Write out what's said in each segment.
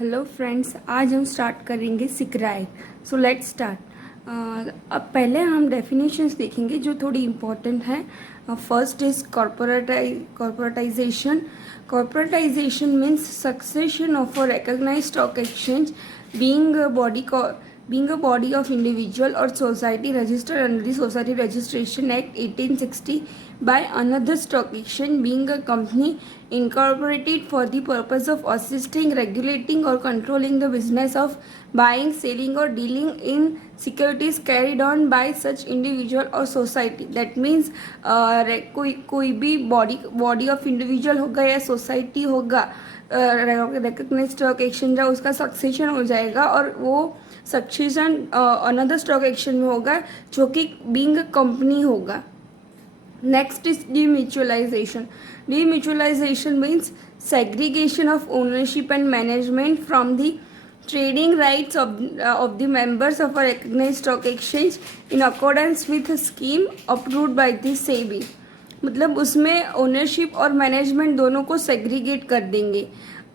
Hello friends, आज हम start करेंगे सिकराई। So let's start. अब पहले हम डेफिनेशंस देखेंगे जो थोड़ी इम्पोर्टेंट है। First is corporatisation. Corporatisation means succession of a recognized stock exchange being a body of individual or society registered under the Society Registration Act 1860 by another stock exchange, being a company incorporated for the purpose of assisting, regulating or controlling the business of buying, selling or dealing in securities carried on by such individual or society. That means कोई भी body of individual होगा या society होगा, recognised stock exchange है, उसका succession हो जाएगा और वो सक्सेशन अनदर स्टॉक एक्सचेंज में होगा जो कि बीइंग अ कंपनी होगा. Next is demutualization. Demutualization means segregation of ownership and management from the trading rights of the members of a recognized stock exchange in accordance with a scheme approved by the SEBI. मतलब उसमें ownership और management दोनों को segregate कर देंगे.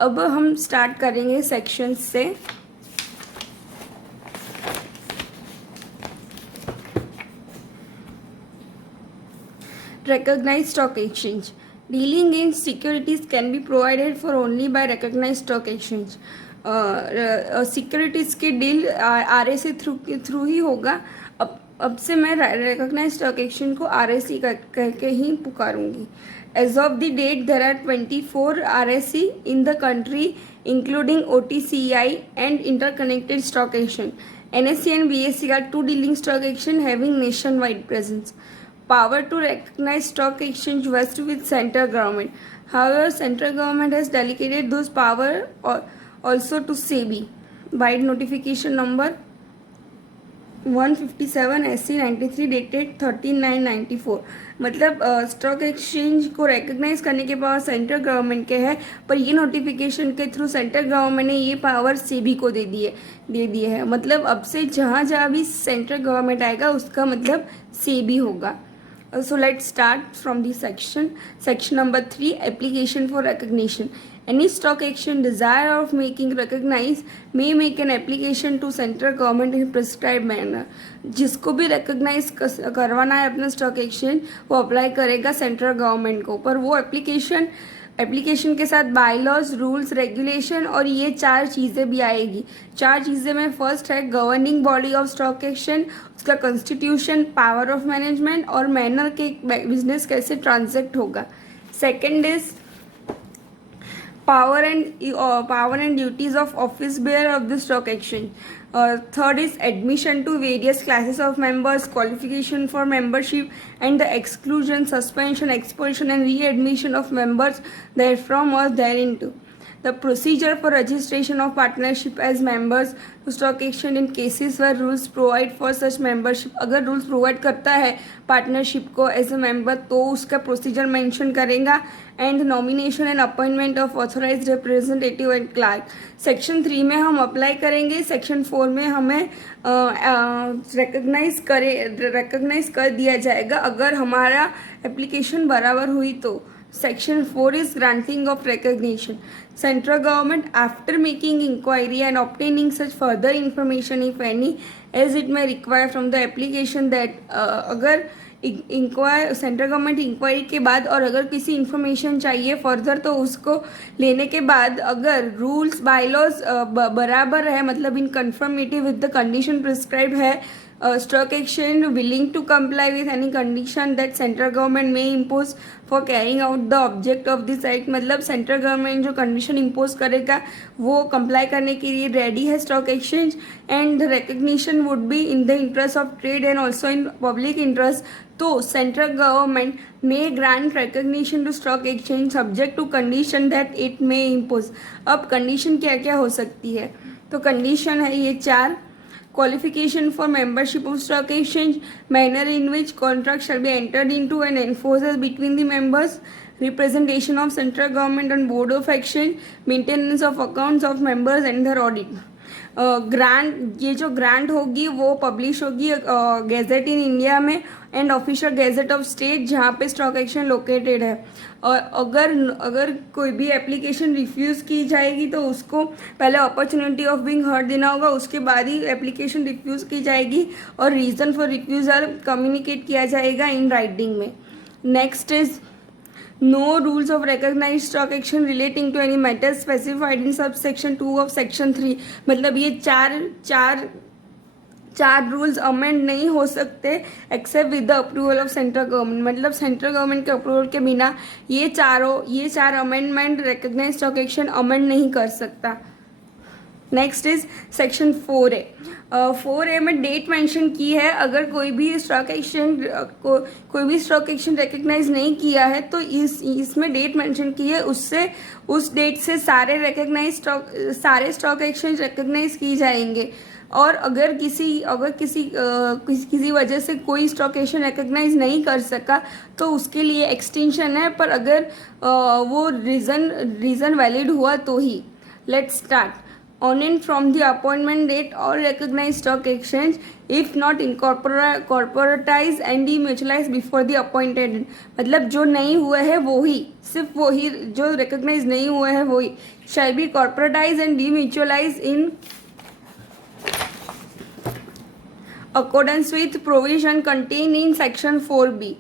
अब हम start करेंगे सेक्शन से. Recognized stock exchange. Dealing in securities can be provided for only by recognized stock exchange. Securities के डील RSE थ्रू ही होगा. अब से मैं रिकग्नाइज स्टॉक एक्सचेंज को RSE करके ही पुकारूंगी. As of the date there are 24 RSE in the country including OTCI and interconnected stock exchange. NSE and BSE are two dealing stock exchange having nationwide presence. Power to recognize stock exchange vests with central government. However, central government has delegated those power also to SEBI by notification number 157 SC 93 dated 13/9/94. मतलब stock exchange को recognise करने के power central government के है, पर ये notification के through central government ने ये पावर सेबी को दे दिए है. मतलब अब से जहाँ भी सेंट्रल गवर्नमेंट आएगा उसका मतलब सेबी होगा. So let's start from the section. Section number 3, application for recognition. Any stock exchange desire of making recognized may make an application to central government in prescribed manner. जिसको भी recognize करवाना है अपना stock exchange वो apply करेगा central government को, पर वो एप्लीकेशन के साथ बायलॉज, रूल्स, रेगुलेशन और ये 4 चीज़ें भी आएगी. 4 चीज़ें में फर्स्ट है governing body of stock exchange, उसका कॉन्स्टिट्यूशन, पावर ऑफ मैनेजमेंट और मैनर के बिजनेस कैसे ट्रांजेक्ट होगा. Second is power and duties of office bearer of the stock exchange. Third is admission to various classes of members, qualification for membership and the exclusion, suspension, expulsion and readmission of members therefrom or thereinto. The procedure for registration of partnership as members to stock exchange in cases where rules provide for such membership. अगर rules provide करता है partnership को as a member तो उसका procedure mention करेगा. And nomination and appointment of authorised representative and clerk. Section 3 में हम apply करेंगे. सेक्शन 4 में हमें रिकग्नाइज कर दिया जाएगा अगर हमारा एप्लीकेशन बराबर हुई तो. Section 4 is granting of recognition. Central government, after making inquiry and obtaining such further information, if any, as it may require from the application that अगर सेंट्रल गवर्नमेंट इंक्वायरी के बाद और अगर किसी इंफॉर्मेशन चाहिए फर्दर तो उसको लेने के बाद अगर रूल्स बायलॉज बराबर है, मतलब in conformative with the condition prescribe है, stock exchange willing to comply with any condition that central government may impose for carrying out the object of this act. मतलब सेंट्रल गवर्नमेंट जो condition impose करेगा वो comply करने के लिए ready है stock exchange. And the recognition would be in the interest of trade and also in public interest. तो central government may grant recognition to stock exchange subject to condition that it may impose. अब condition क्या क्या हो सकती है, तो condition है ये 4. Qualification for membership of stock exchange, manner in which contract shall be entered into and enforced between the members, representation of central government on board of exchange, maintenance of accounts of members and their audit. Grant, ये जो grant होगी वो publish होगी gadget in India में and official gazette of state जहाँ पे stock exchange located है। और अगर कोई भी एप्लीकेशन रिफ्यूज़ की जाएगी तो उसको पहले अपॉर्चुनिटी ऑफ बीइंग हर्ड देना होगा, उसके बाद ही एप्लीकेशन रिफ्यूज़ की जाएगी और रीज़न फॉर रिफ्यूज़ल कम्युनिकेट किया जाएगा इन राइटिंग में। Next is no rules of recognized stock exchange relating to any matter specified in subsection 2 of section 3। मतलब ये चार रूल्स अमेंड नहीं हो सकते except with the approval of central government. मतलब सेंट्रल गवर्नमेंट के अप्रूवल के बिना ये चार amendment recognise stock exchange amend नहीं कर सकता। Next is section 4A। 4A में डेट मेंशन की है, अगर कोई भी स्टॉक एक्सचेंज रिकग्नाइज नहीं किया है तो इसमें डेट मेंशन की है, उससे उस डेट से सारे स्टॉक एक्सचेंज रिकग्नाइज की जाएंगे। और अगर किसी वजह से कोई स्टॉक एक्सचेंज रिकग्नाइज नहीं कर सका तो उसके लिए एक्सटेंशन है, पर अगर वो रीज़न वैलिड हुआ तो ही। Let's start. On and from the appointment date all recognized stock exchange if not corporatized and demutualized before the appointed date। मतलब जो नहीं हुए हैं वो ही, सिर्फ वो ही जो रिकग्नाइज नहीं हुए हैं वो ही shall be corporatized and demutualized in accordance with provision contained in section 4B।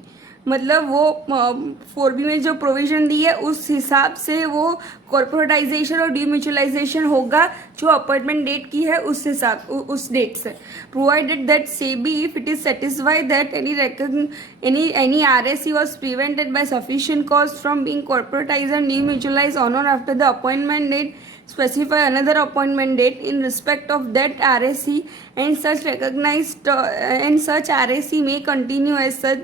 मतलब वो 4B में जो प्रोविजन दी है उस हिसाब से वो कॉर्पोरेटाइजेशन और डीम्यूचुअलाइजेशन होगा जो अपॉइंटमेंट डेट की है उस डेट से। Provided that SEBI if it is satisfied that any RSE was prevented by sufficient cause from being corporatized and demutualized on or after the appointment date, specify another appointment date in respect of that RSE and such RSE may continue as such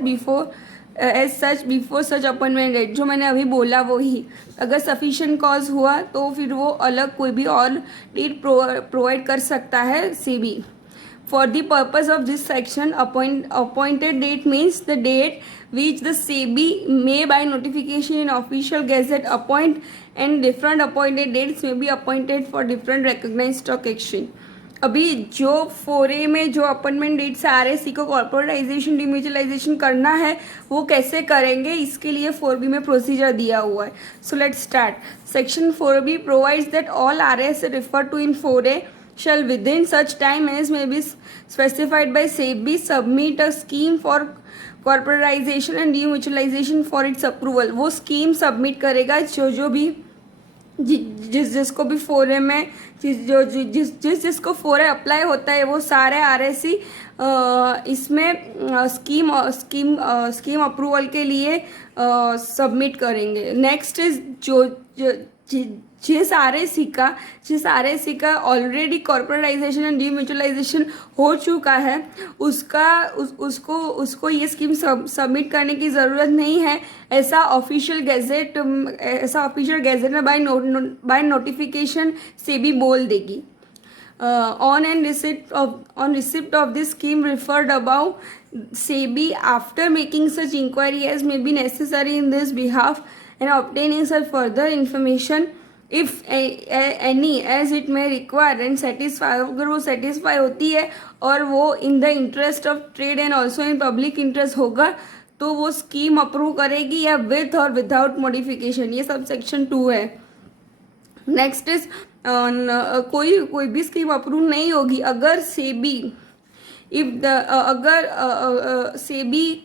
before such appointment date। जो मैंने अभी बोला वो ही, अगर sufficient cause हुआ तो फिर वो अलग कोई भी और डेट प्रोवाइड कर सकता है SEBI. For the purpose of this section, appointed date means the date which the SEBI may by notification in official gazette appoint, and different appointed dates may be appointed for different recognized stock exchange। अभी जो 4A में जो appointment date से RSE को corporatisation डिम्यूचुअलाइजेशन करना है वो कैसे करेंगे, इसके लिए 4B में प्रोसीजर दिया हुआ है। So let's start. Section 4B provides that all RSE refer to in 4A shall within such time as may be specified by SEBI submit a scheme for corporatization and demutualization for its approval। वो scheme submit करेगा जो भी जिसको भी 4A में जिसको 4A apply होता है वो सारे RSE इसमें स्कीम अप्रूवल के लिए सबमिट करेंगे। नेक्स्ट इज जिस RSE का ऑलरेडी कॉर्पोरेटाइजेशन एंड डीम्यूचुअलाइजेशन हो चुका है उसको ये स्कीम सबमिट करने की ज़रूरत नहीं है, ऐसा ऑफिशियल गैजेट में बाय नोटिफिकेशन सेबी बोल देगी। On receipt of this scheme referred above, SEBI after making such inquiry as may be necessary in this behalf and obtaining such further information if any as it may require and satisfy, अगर वो satisfy होती है और वो in the interest of trade and also in public interest होगा तो वो scheme approve करेगी या विथ और विदाउट मॉडिफिकेशन। ये सब सेक्शन 2 है। नेक्स्ट इज कोई भी स्कीम अप्रूव नहीं होगी अगर सेबी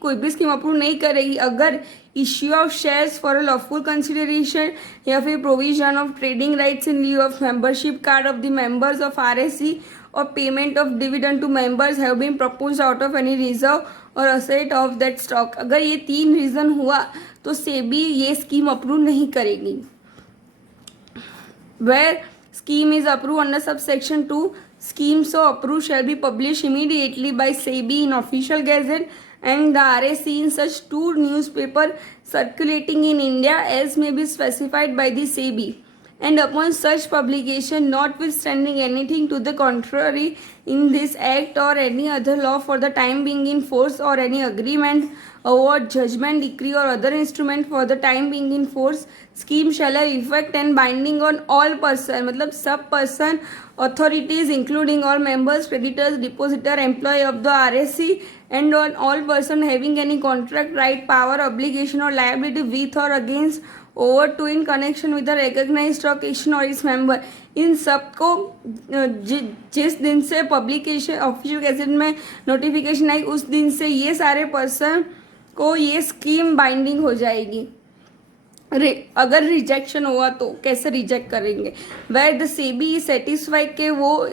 कोई भी स्कीम अप्रूव नहीं करेगी अगर issue of shares for a lawful consideration या फिर provision of trading rights in lieu of membership card of the members of RSE और payment of dividend to members have been proposed out of any reserve और asset of that stock. अगर ये 3 reason हुआ तो सेबी ये scheme approve नहीं करेगी। Where scheme is approved under subsection 2, schemes so approved shall be published immediately by SEBI in official gazette and the RSE in such 2 newspaper circulating in India as may be specified by the SEBI। and upon such publication, notwithstanding anything to the contrary in this act or any other law for the time being in force, or any agreement, award, judgment, decree or other instrument for the time being in force, scheme shall have effect and binding on all person, मतलब सब person, authorities including all members, creditors, depositor, employee of the RSC, and on all person having any contract, right, power, obligation or liability with or against, over to, in connection with the recognized stock exchange और इस member, इन सबको जिस दिन से publication official gazette में notification आई उस दिन से ये सारे पर्सन को ये स्कीम बाइंडिंग हो जाएगी। अगर रिजेक्शन हुआ तो कैसे रिजेक्ट करेंगे? Where the SEBI is satisfied के वो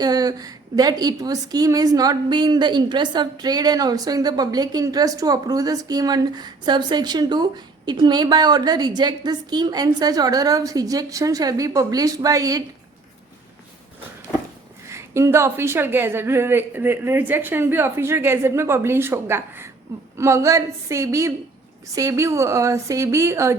that it scheme is not be in the interest of trade and also in the public interest to approve the scheme under subsection 2, it may by order reject the scheme and such order of rejection shall be published by it in the official gazette. Rejection भी official gazette में publish होगा। मगर सेबी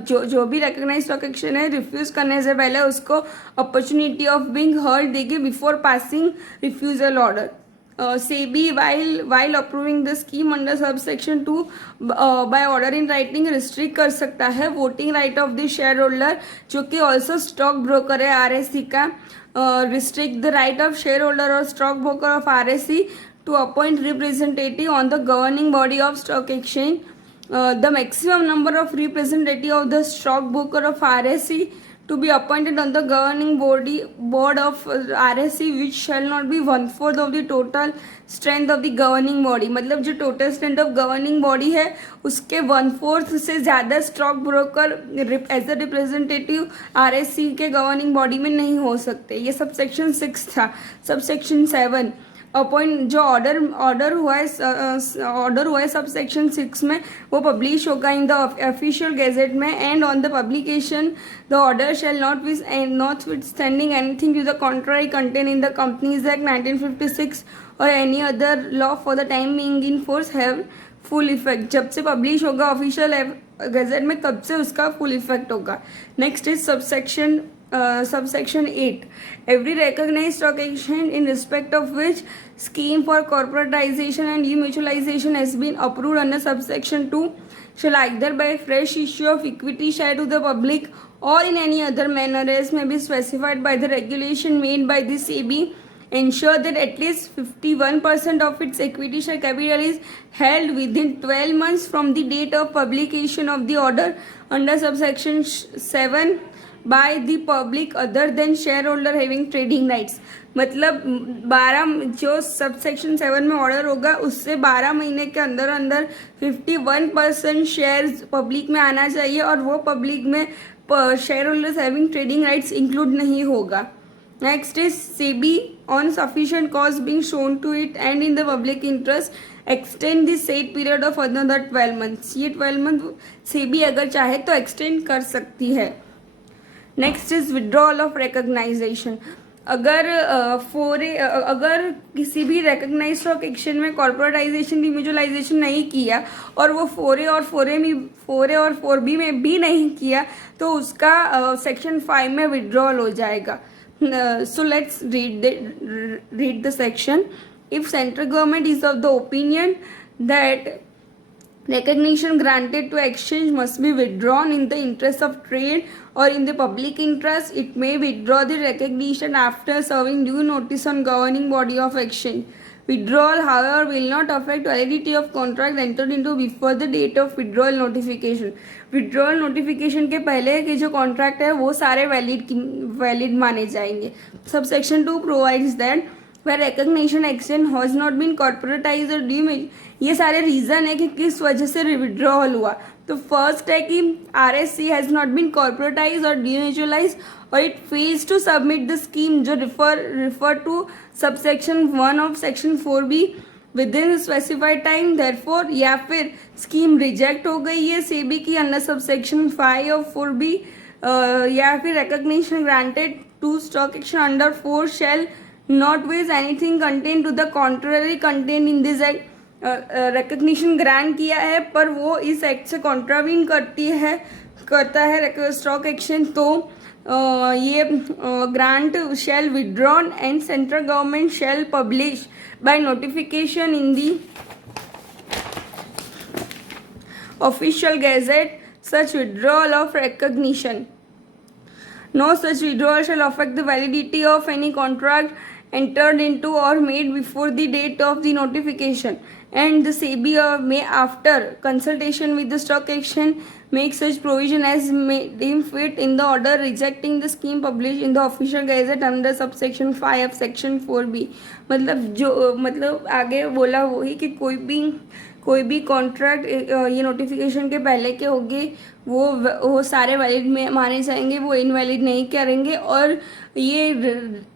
जो भी recognise stock exchange है refuse करने से पहले उसको अपॉर्चुनिटी ऑफ बीइंग हर्ड देगी before passing refusal order. SEBI while approving the scheme under sub section 2 by order in writing restrict कर सकता है voting right of the share holder जो कि ऑल्सो स्टॉक ब्रोकर है आरएससी का, restrict the right of share holder और stock broker of RSC to appoint representative on the governing body of stock exchange. The maximum number of representative of the stockbroker of RSC to be appointed on the governing board of RSC which shall not be 1/4 of the total strength of the governing body. मतलब जो total strength of governing body है उसके 1/4 से ज़्यादा stock broker as a representative RSC के governing body में नहीं हो सकते। ये सब सेक्शन 6 था। सब सेक्शन 7 अपॉइंट जो ऑर्डर हुआ है सब सेक्शन 6 में वो पब्लिश होगा इन द ऑफिशियल गैजेट में and on the publication the order shall notwithstanding anything to the contrary contain in the companies act 1956 और any other law for the time being in force have full effect. जब से publish होगा official gazette में तब से उसका full effect होगा। Next is subsection 8. Every recognized stock exchange in respect of which scheme for corporatization and demutualization has been approved under subsection 2 shall either by fresh issue of equity share to the public or in any other manner as may be specified by the regulation made by the SEBI ensure that at least 51% of its equity share capital is held within 12 months from the date of publication of the order under subsection 7 by the public other than share holder having trading rights. मतलब 12 जो sub section 7 में order होगा उससे 12 महीने के अंदर 51% shares public में आना चाहिए और वो पब्लिक में share holders having trading rights include नहीं होगा। Next is SEBI on sufficient cause being shown to it and in the public interest extend this set period of another 12 months. ये 12 मंथ सेबी अगर चाहे तो एक्सटेंड कर सकती है। Next is withdrawal of recognition. अगर किसी भी रिकॉग्नाइज स्टॉक एक्सचेंज में कॉर्पोरेटाइजेशन डिम्यूचुअलाइजेशन नहीं किया और वो 4A और 4B में भी नहीं किया तो उसका सेक्शन 5 में विड्रॉल हो जाएगा। So let's read the section. If central government is of the opinion that recognition granted to exchange must be withdrawn in the interest of trade or in the public interest, it may withdraw the recognition after serving due notice on governing body of exchange. Withdrawal, however, will not affect validity of contract entered into before the date of withdrawal notification. Withdrawal notification के पहले के जो contract है वो सारे valid माने जाएंगे। Subsection 2 provides that where recognition exchange has not been corporatized or demutualized, ये सारे रीज़न है कि किस वजह से विड्रॉल हुआ। तो फर्स्ट है कि RSC has not been corporatise और डीम्यूचुअलाइज और it fails to submit the scheme जो refer to subsection 1 of section 4B within specified time, therefore या फिर स्कीम रिजेक्ट हो गई है सेबी की अंडर सबसेक्शन 5 ऑफ 4B या फिर recognition granted to stock exchange under 4 shall not with anything contain to the contrary contain in this act. Recognition grant किया है पर वो इस एक्ट से कॉन्ट्रावीन करती है करता है स्टॉक एक्सचेंज तो ये grant shall withdrawn and central government shall publish by notification in the official gazette such withdrawal of recognition. No such withdrawal shall affect the validity of any contract entered into or made before the date of the notification, and the SEBI may, after consultation with the stock exchange, make such provision as may deem fit in the order rejecting the scheme published in the official gazette under subsection 5 of section 4b. मतलब आगे बोला वही कि कोई भी contract ये notification के पहले के होंगे वो सारे वैलिड में माने जाएंगे, वो इनवैलिड नहीं करेंगे। और ये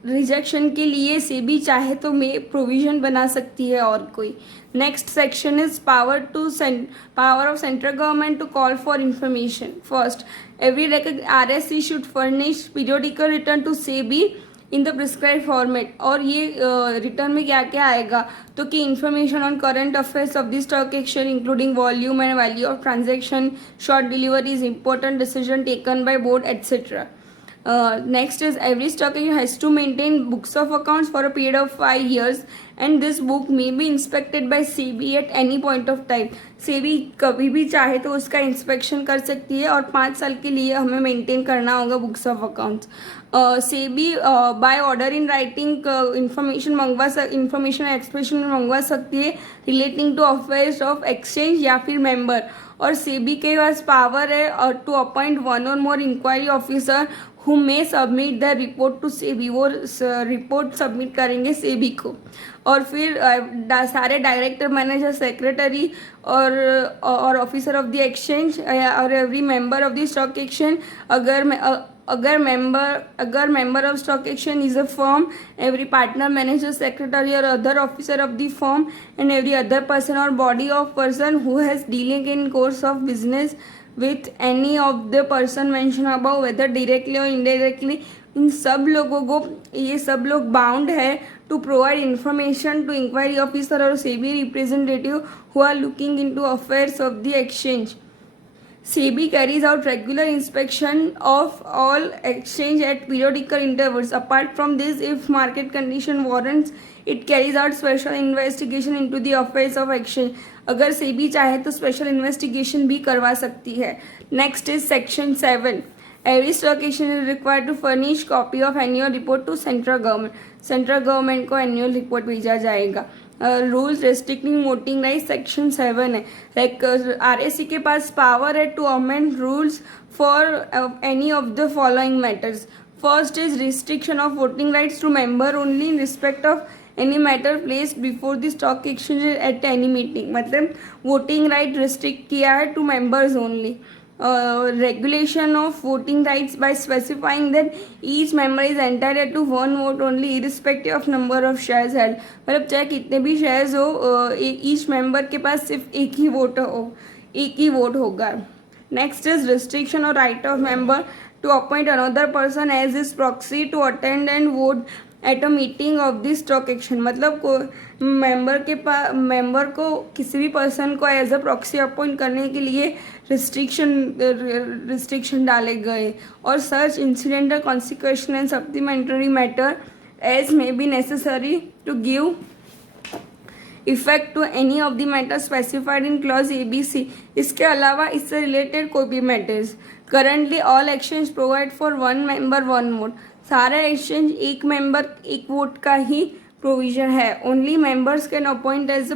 रिजेक्शन के लिए सेबी चाहे तो प्रोविज़न बना सकती है और कोई। Next section is power of central government to call for information. First, every RSE should furnish periodical return to SEBI in the prescribe format. और ये रिटर्न में क्या क्या आएगा तो कि information on current affairs of the stock exchange including volume and value of transaction, short deliveries, important decision taken by board etcetera. Next is every stock exchange has to maintain books of accounts for a period of 5 years and this book may be inspected by SEBI at any point of time. SEBI कभी भी चाहे तो उसका inspection कर सकती है और 5 साल के लिए हमें मेंटेन करना होगा books of accounts. SEBI by order in writing information expression मंगवा सकती है relating to affairs of exchange या फिर मेंबर. और SEBI के पास पावर है टू अपॉइंट वन और more inquiry officer who may submit the report to SEBI. वो रिपोर्ट सबमिट करेंगे SEBI को. और फिर सारे डायरेक्टर, मैनेजर, सेक्रेटरी और ऑफिसर ऑफ द एक्सचेंज और every member of the stock exchange, अगर member of stock exchange is a firm, every partner, manager, secretary और other officer of the firm and every other person और body of person who has dealing in course of business with any of the person mentioned above whether directly or indirectly, इन सब लोगों को ये सब लोग bound है to provide information to inquiry officer और SEBI representative who are looking into affairs of the exchange. SEBI carries out regular inspection of all exchange at periodical intervals. Apart from this, if market condition warrants, it carries out special investigation into the affairs of exchange. अगर SEBI चाहे तो special investigation भी करवा सकती है. Next is section 7. Every stock exchange is required to furnish copy of annual report to central government. Central government को annual report भेजा जाएगा. Rules restricting voting right section 7 है. लाइक RSE के पास पावर है to amend rules for any of the following matters. First is restriction of voting rights to member only in respect of any matter placed before the stock exchange eight any meeting. मतलब voting right restrict किया है to members only. Regulation of voting rights by specifying that each member is entitled to one vote only irrespective of number of shares held. मतलब चाहे कितने भी shares हो, each member के पास सिर्फ एक ही वोट होगा. नेक्स्ट इज रिस्ट्रिक्शन और right of member to appoint another person as is proxy to attend and vote at a meeting of the stock exchange. मतलब मेंबर को किसी भी पर्सन को एज अ प्रॉक्सी अपॉइंट करने के लिए रिस्ट्रिक्शन डाले गए. और such incidental consequence and supplementary matter as may be necessary to give effect to any of the matter specified in clause ABC. इसके अलावा इससे रिलेटेड कोई भी matters. Currently all exchange provide for one member one vote. सारा exchange एक member एक vote का ही प्रोविजन है. Only members can appoint as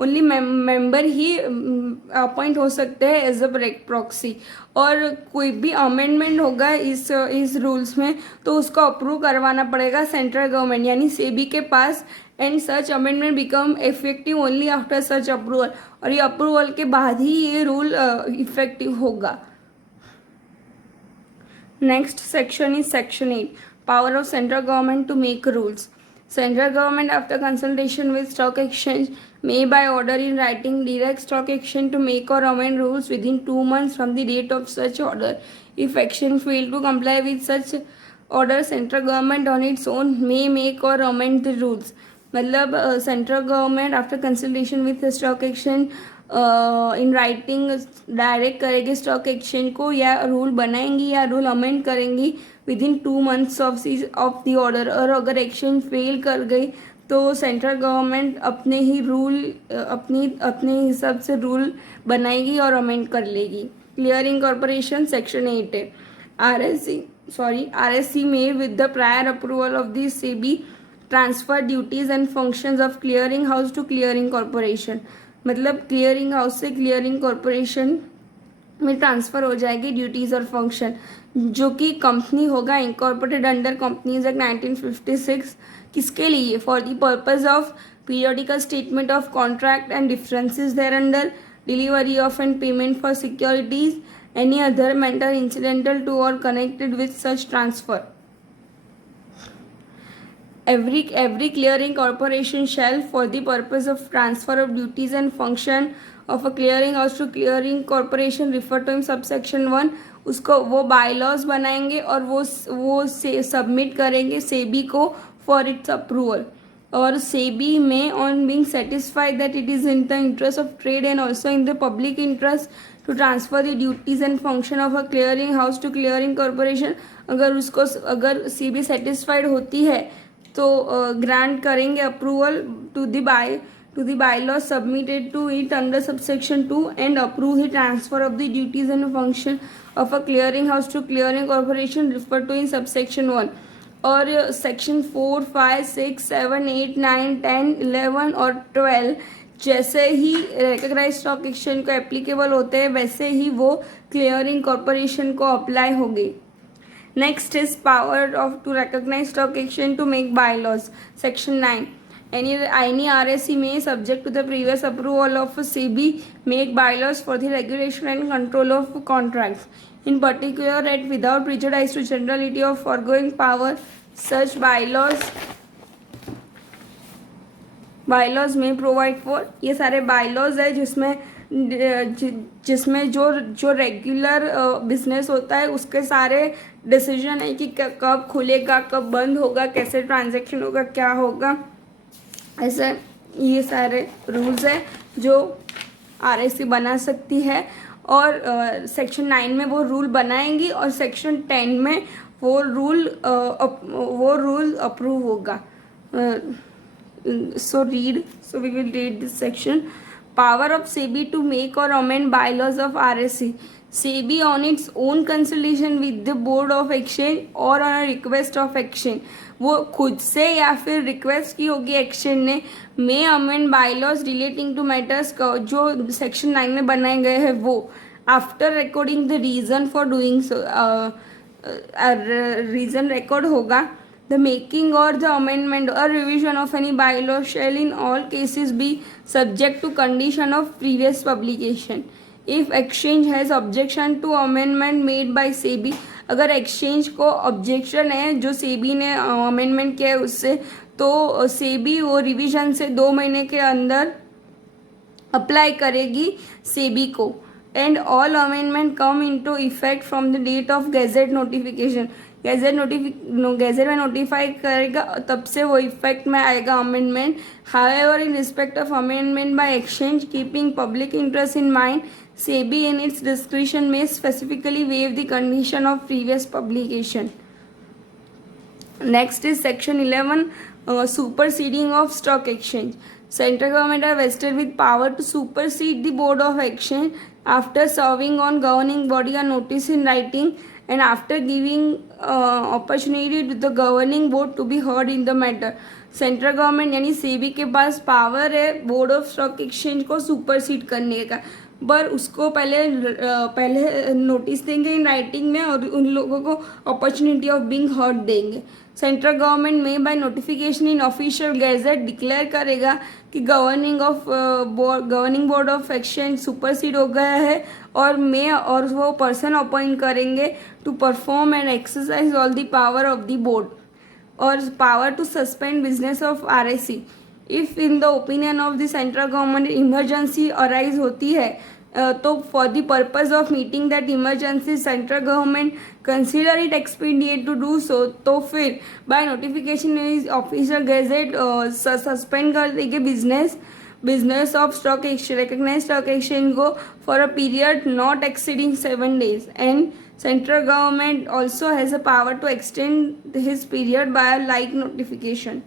only member ही अपॉइंट हो सकते हैं एज अ प्रॉक्सी. और कोई भी अमेंडमेंट होगा इस रूल्स में तो उसको अप्रूव करवाना पड़ेगा सेंट्रल गवर्नमेंट यानी SEBI के पास. And such amendment become effective only after such approval. और ये अप्रूवल के बाद ही ये रूल इफेक्टिव होगा. Next section is section 8. Power of central government to make rules. Central government, after consultation with stock exchange, may by order in writing direct stock exchange to make or amend rules within 2 months from the date of such order. If exchange fail to comply with such order, central government on its own may make or amend the rules. मतलब central government after consultation with stock exchange in writing direct करेंगे stock exchange को, या rule बनाएंगी या rule amend करेंगी with in 2 months of the order. और अगर exchange fail कर गई तो सेंट्रल गवर्नमेंट अपने ही रूल अपने हिसाब से रूल बनाएगी और अमेंड कर लेगी। क्लियरिंग कॉर्पोरेशन सेक्शन 8 है। RSC may with the prior approval of the SEBI transfer duties and functions of clearing house to clearing corporation. मतलब क्लियरिंग हाउस से क्लियरिंग कॉर्पोरेशन में ट्रांसफ़र हो जाएगी ड्यूटीज़ और फंक्शन, जो कि कंपनी होगा इंकॉर्पोरेटेड अंडर कंपनीज एक्ट 1956। किसके लिए? For the purpose of periodical statement of contract and differences thereunder, delivery of and payment for securities, any other matter incidental to or connected with such transfer. Every clearing corporation shall, for the purpose of transfer of duties and function of a clearing house to clearing corporation, refer to in subsection 1, उसको वो bylaws बनाएंगे और वो submit करेंगे सेबी को for its approval. और SEBI may on being satisfied that it is in the interest of trade and also in the public interest to transfer the duties and function of a clearing house to clearing corporation, अगर SEBI satisfied होती है तो grant करेंगे approval to the bylaws submitted to it under subsection 2 and approve the transfer of the duties and function of a clearing house to clearing corporation referred to in subsection 1. और section 4, 5, 6, 7, 8, 9, 10, 11 और 12 जैसे ही recognise stock exchange को applicable होते हैं वैसे ही वो clearing corporation को apply होगी। Next is power to recognize stock exchange to make bylaws. Section 9. Any RSE may, subject to the previous approval of SEBI, make bylaws for the regulation and control of contracts. In particular, without prejudice to generality of foregoing power, such bylaws may provide for, ये सारे bylaws है जिसमें जो regular business होता है उसके सारे decision है कि कब खुलेगा, कब बंद होगा, कैसे ट्रांजैक्शन होगा, क्या होगा, ऐसे ये सारे रूल्स है जो RSE बना सकती है। और सेक्शन 9 में वो रूल बनाएंगी और सेक्शन 10 में वो रूल अप्रूव होगा। So we will read this section. Power of SEBI to make or amend bylaws of RSE. SEBI on its own consultation with the Board of Exchange or on a request of Exchange, वो खुद से या फिर request की होगी exchange ने, may amend bylaws relating to matters जो section 9 में बनाए गए हैं वो, after recording the reason for doing so, reason record होगा। The making or the amendment or revision of any bylaw shall in all cases be subject to condition of previous publication. If exchange has objection to amendment made by SEBI, अगर exchange को objection है जो SEBI ने amendment किया है उससे, तो SEBI वो revision से 2 महीने के अंदर apply करेगी SEBI को, and all amendment come into effect from the date of gazette notification. Gazette में नोटिफाई करेगा तब से वो इफेक्ट में आएगा amendment. However in respect of amendment by exchange keeping public interest in mind, SEBI in its discretion में specifically waive the condition of previous publication. Next is section 11, superseding of stock exchange. Central government are vested with power to supersede the board of exchange after serving on governing body a notice in writing and after giving opportunity to the governing board to be heard in the matter. Central government यानी सेबी के पास power है board of stock exchange को supersede करने का, पर उसको पहले नोटिस देंगे इन राइटिंग में और उन लोगों को अपॉर्चुनिटी ऑफ बीइंग हर्ड देंगे। Central government may by notification in official gazette declare करेगा कि governing board of exchange supersede हो गया है और वो पर्सन अपॉइंट करेंगे to perform and exercise all the power of the board और power to suspend business of RSE। If in the opinion of the central government emergency arise होती है तो for the purpose of meeting that emergency central government consider it expedient to do so, तो फिर by notification official gazette suspend कर देंगे business business of stock exchange, recognized stock exchange go for a period not exceeding 7 days, and central government also has a power to extend his period by a like notification.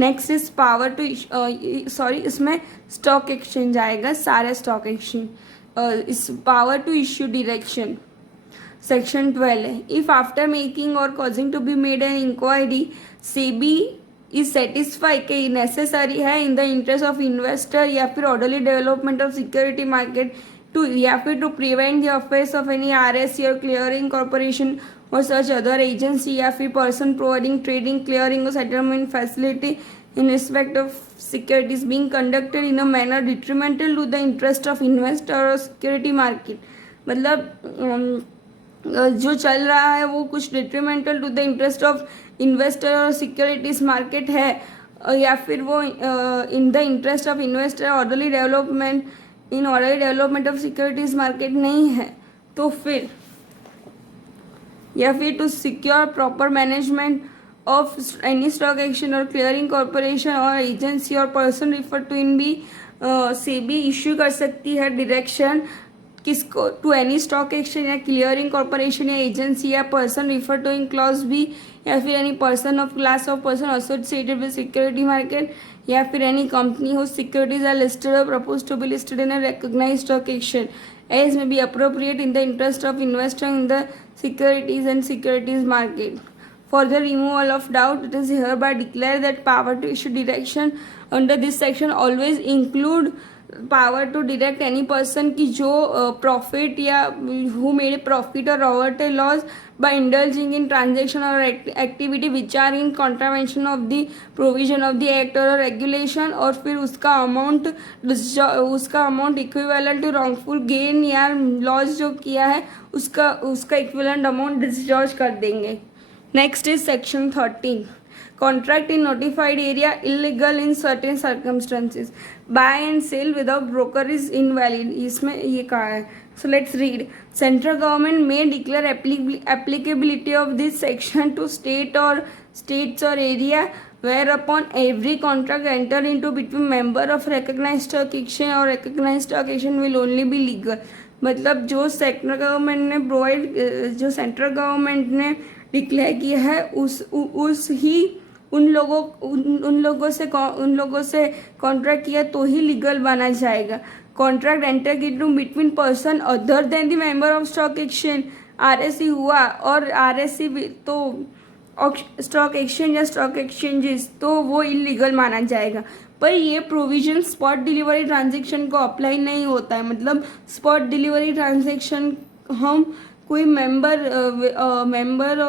Next is power to इसमें stock exchange आएगा, सारे stock exchange इस power to issue direction section 12 है. If after making और causing to be made an inquiry SEBI is satisfy कि necessary है in the interest of investor या फिर orderly development of security market to या फिर to prevent the affairs of any RSC और clearing corporation or such other agency या फिर person providing trading, clearing or settlement facility in respect of securities being conducted in a manner detrimental to the interest of investor or security market. मतलब जो चल रहा है वो कुछ detrimental to the interest of investor और securities market है या फिर वो in the interest of investor orderly development of securities market नहीं है, तो फिर या फिर to secure proper management of any stock exchange और क्लियरिंग कॉर्पोरेशन और एजेंसी और person refer to in B SEBI issue कर सकती है डायरेक्शन किसको, टू एनी स्टॉक एक्सचेंज या क्लियरिंग कॉर्पोरेशन या एजेंसी या person refer to in clause B या फिर any person of class of person associated with security market या फिर any company whose securities are listed और propose to be listed in a recognised stock exchange as may be appropriate in the interest of investor in the securities and securities market. For the removal of doubt, it is hereby declared that power to issue direction under this section always include power to direct any person की जो profit या who made a profit or averted a loss by indulging in transaction or activity which are in contravention of the provision of the act or regulation और फिर उसका amount equivalent to wrongful gain या loss जो किया है उसका equivalent amount discharge कर देंगे. Next is section 13. Contract in notified area illegal in certain circumstances. Buy and sell without broker is invalid. इसमें ये कहा है. So let's read. Central government may declare applicability of this section to states or area whereupon every contract entered into between member of recognized stock exchange or recognized stock exchange will only be legal. मतलब जो central government ने declare किया है उन लोगों से contract किया तो ही लीगल माना जाएगा. Contract enter into between person other than the member of stock exchange RSC हुआ और आरएससी तो स्टॉक एक्सचेंज या स्टॉक एक्सचेंजेस तो वो इलीगल माना जाएगा. पर ये प्रोविजन स्पॉट डिलीवरी ट्रांजेक्शन को अप्लाई नहीं होता है. मतलब स्पॉट डिलीवरी ट्रांजेक्शन हम कोई मेंबर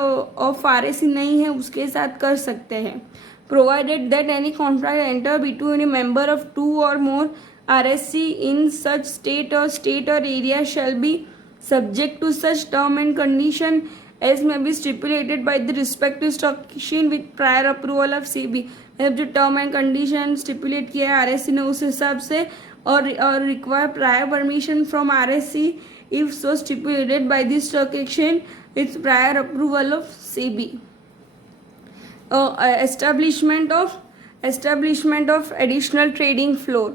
ऑफ आरएससी नहीं है उसके साथ कर सकते हैं. Provided that any contract enter between a member of 2 or more RSC in such state और area shall be subject to such term and condition as may be stipulated by the respective stock exchange with prior approval of SEBI. मतलब जो term and condition stipulate किया है RSC ने उस हिसाब से और require prior permission from RSC if so stipulated by the stock exchange with prior approval of SEBI. Establishment of additional trading floor.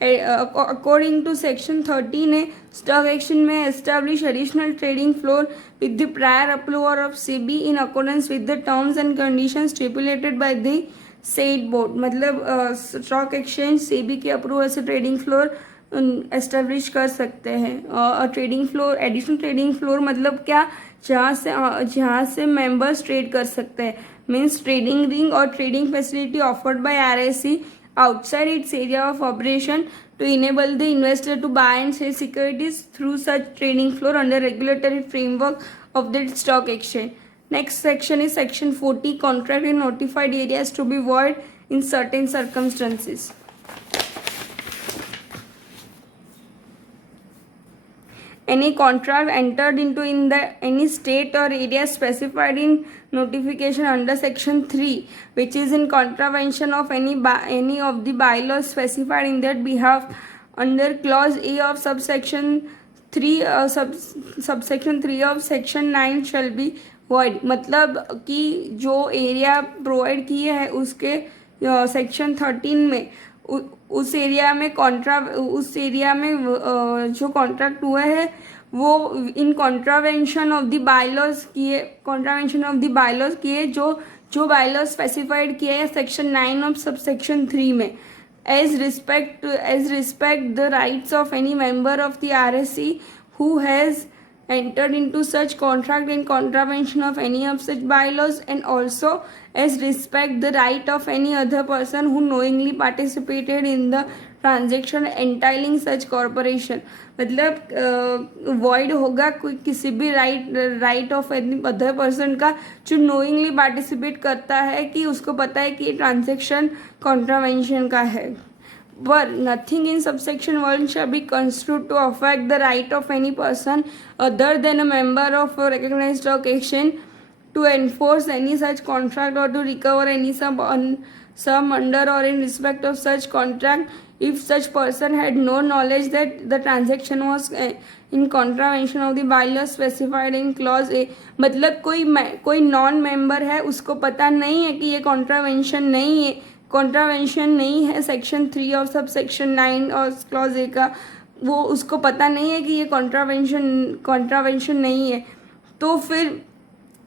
According to section 13 stock exchange may establish additional trading floor with the prior approval of SEBI in accordance with the terms and conditions stipulated by the said board. मतलब stock exchange SEBI के approval से trading floor establish कर सकते हैं. और trading floor additional trading floor मतलब क्या, जहाँ से मेंबर्स ट्रेड कर सकते हैं. मीन्स ट्रेडिंग रिंग और trading facility offered by RSC outside its area of operation to enable the investor to buy and sell securities through such trading floor under regulatory framework of the stock exchange. Next section is section 40. Contract in notified areas to be void in certain circumstances. Any contract entered into in any state or area specified in notification under section 3 which is in contravention of any of the bylaws specified in their behalf under clause A of subsection 3 of section 9 shall be void. मतलब कि जो area provide किए हैं उसके section 13 में उस area में जो कॉन्ट्रैक्ट हुए हैं वो इन कॉन्ट्रावेंशन ऑफ द बायलॉज किए जो बायलॉज स्पेसिफाइड किए हैं सेक्शन 9 ऑफ सब सेक्शन 3 में as respect the rights of any member of the RSC who has entered into such contract in contravention of any of such bylaws, and also as respect the right of any other person who knowingly participated in the transaction entailing such corporation, मतलब void होगा कोई किसी भी right of any other person का जो knowingly participate करता है कि उसको पता है कि ये ट्रांजेक्शन कॉन्ट्रावेंशन का है. But nothing in subsection 1 shall be construed to affect the right of any person other than a member of a recognized stock exchange to enforce any such contract or to recover any sum under or in respect of such contract if such person had no knowledge that the transaction was in contravention of the bylaws specified in clause A. मतलब कोई non member है उसको पता नहीं है कि ये contravention नहीं है सेक्शन 3 और सब सेक्शन 9 और क्लॉज ए का, वो उसको पता नहीं है कि ये कॉन्ट्रावेंशन नहीं है, तो फिर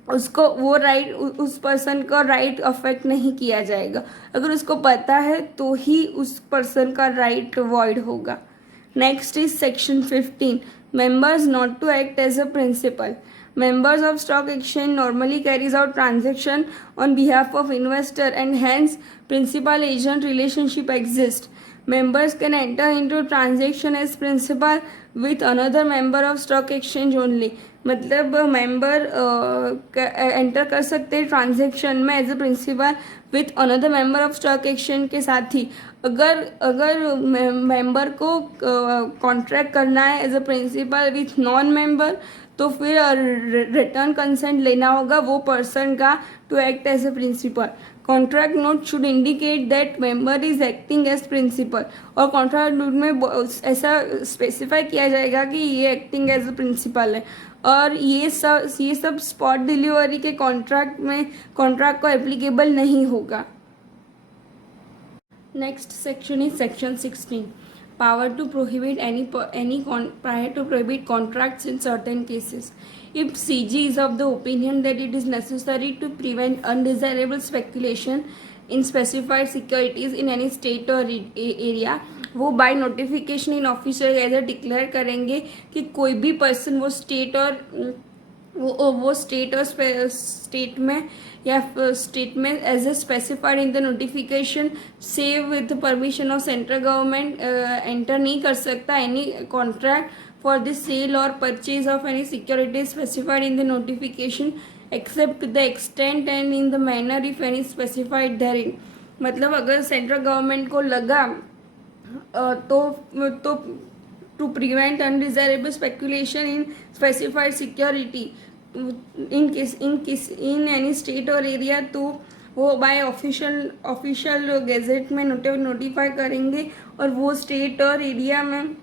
उसको वो राइट उस पर्सन का राइट अफेक्ट नहीं किया जाएगा. अगर उसको पता है तो ही उस पर्सन का राइट वॉइड होगा. Next is section 15. Members not to act as a principal. Members of stock exchange normally carries out transaction on behalf of investor and hence principal agent relationship exists. Members can enter into transaction as principal with another member of stock exchange only. मतलब member enter कर सकते हैं transaction में as a principal with another member of stock exchange के साथ ही. अगर member को कॉन्ट्रैक्ट करना है as a principal with non member तो फिर रिटर्न कंसेंट लेना होगा वो पर्सन का to act as a principal. Contract note should indicate that member is acting as principal, और कॉन्ट्रैक्ट नोट में ऐसा स्पेसिफाई किया जाएगा कि ये एक्टिंग एज अ प्रिंसिपल है. और ये सब स्पॉट डिलीवरी के कॉन्ट्रैक्ट को एप्लीकेबल नहीं होगा. Next section is section 16. Power to prohibit prior to prohibit contracts in certain cases. If CG is of the opinion that it is necessary to prevent undesirable speculation in specified securities in any state or area, वो by notification in official gazette declare करेंगे कि कोई भी person वो state में as a specified in the notification save with permission of central government enter नहीं कर सकता any contract for the sale और purchase of any security specified in the notification except the extent and in the manner if any specified therein. मतलब अगर central government को लगा तो to prevent undesirable speculation in specified security in any state और area, तो वो bye official gazette में notify करेंगे और वो स्टेट और एरिया में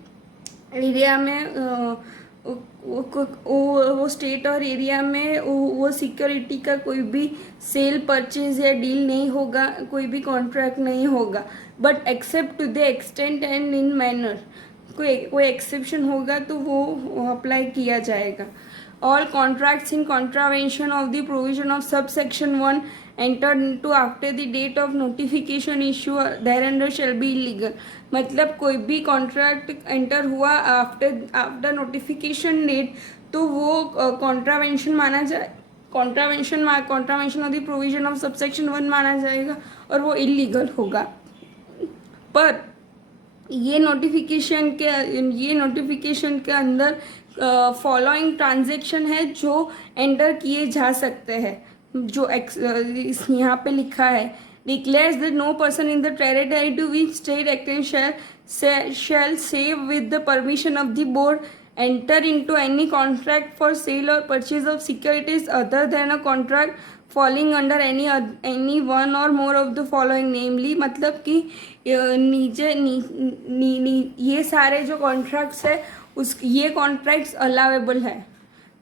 वो स्टेट और एरिया में वो सिक्योरिटी का कोई भी सेल परचेज या डील नहीं होगा, कोई भी कॉन्ट्रैक्ट नहीं होगा. But except to the extent and in manner, कोई एक्सेप्शन होगा तो वो अप्लाई किया जाएगा. All contracts in contravention of the provision of subsection 1 entered into after the date of notification issue thereunder shall be illegal. मतलब कोई भी contract enter हुआ आफ्टर नोटिफिकेशन डेट तो वो कॉन्ट्रावेंशन माना जाए, contravention of the provision of subsection 1 माना जाएगा और वो इलीगल होगा. पर ये नोटिफिकेशन के अंदर फॉलोइंग ट्रांजेक्शन है जो एंटर किए जा सकते हैं, जो यहाँ पे लिखा है declares that no person in the territory to which state exchange shall save with the permission of the board enter into any contract for sale और purchase of securities other than a contract falling under any one और more of the following namely. मतलब कि ये सारे जो contracts है ये contracts allowable है.